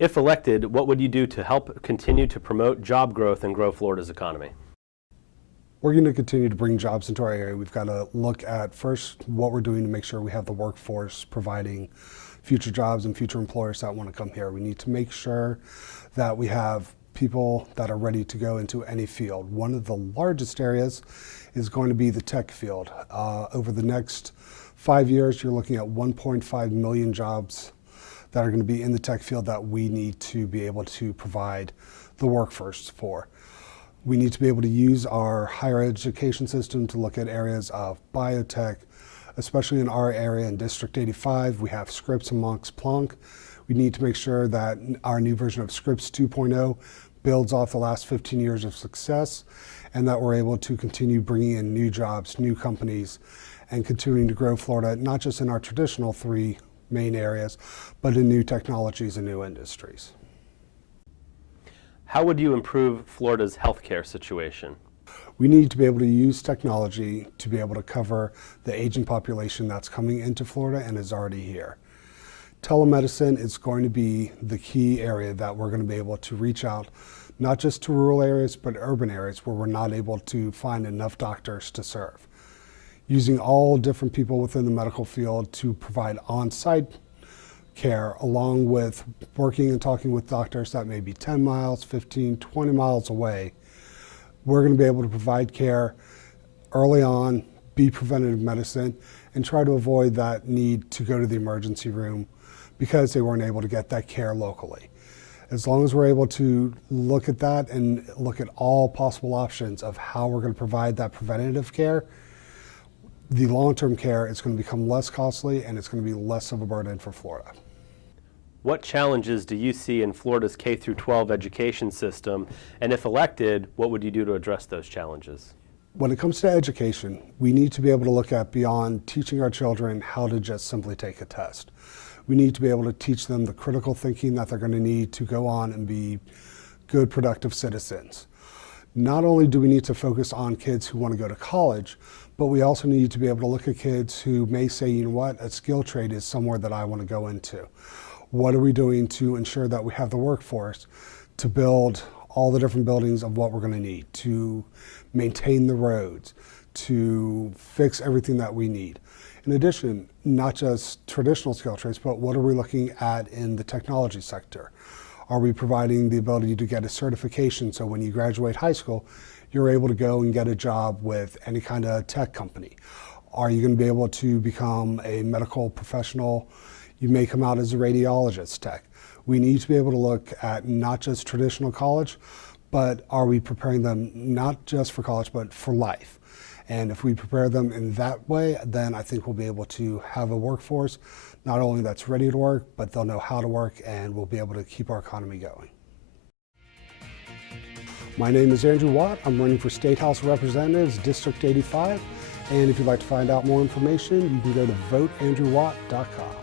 If elected, what would you do to help continue to promote job growth and grow Florida's economy? We're going to continue to bring jobs into our area. We've got to look at first what we're doing to make sure we have the workforce providing future jobs and future employers that want to come here. We need to make sure that we have people that are ready to go into any field. One of the largest areas is going to be the tech field. Over the next 5 years, you're looking at 1.5 million jobs that are going to be in the tech field that we need to be able to provide the workforce for. We need to be able to use our higher education system to look at areas of biotech, especially in our area in District 85. We have Scripps and Moncks Plonk. We need to make sure that our new version of Scripps 2.0 builds off the last 15 years of success, and that we're able to continue bringing in new jobs, new companies, and continuing to grow Florida, not just in our traditional 3 main areas, but in new technologies and new industries. How would you improve Florida's healthcare situation? We need to be able to use technology to be able to cover the aging population that's coming into Florida and is already here. Telemedicine is going to be the key area that we're going to be able to reach out, not just to rural areas, but urban areas where we're not able to find enough doctors to serve. Using all different people within the medical field to provide on-site care, along with working and talking with doctors that may be 10 miles, 15, 20 miles away. We're going to be able to provide care early on, be preventative medicine, and try to avoid that need to go to the emergency room because they weren't able to get that care locally. As long as we're able to look at that and look at all possible options of how we're going to provide that preventative care, the long-term care is going to become less costly and it's going to be less of a burden for Florida. What challenges do you see in Florida's K-12 education system? And if elected, what would you do to address those challenges? When it comes to education, we need to be able to look at beyond teaching our children how to just simply take a test. We need to be able to teach them the critical thinking that they're going to need to go on and be good, productive citizens. Not only do we need to focus on kids who want to go to college, but we also need to be able to look at kids who may say, you know what, a skill trade is somewhere that I want to go into. What are we doing to ensure that we have the workforce to build all the different buildings of what we're going to need, to maintain the roads, to fix everything that we need. In addition, not just traditional skill trades, but what are we looking at in the technology sector? Are we providing the ability to get a certification so when you graduate high school, you're able to go and get a job with any kind of tech company? Are you going to be able to become a medical professional? You may come out as a radiologist tech. We need to be able to look at not just traditional college, but are we preparing them not just for college, but for life? And if we prepare them in that way, then I think we'll be able to have a workforce, not only that's ready to work, but they'll know how to work and we'll be able to keep our economy going. My name is Andrew Watt. I'm running for State House of Representatives, District 85. And if you'd like to find out more information, you can go to voteandrewwatt.com.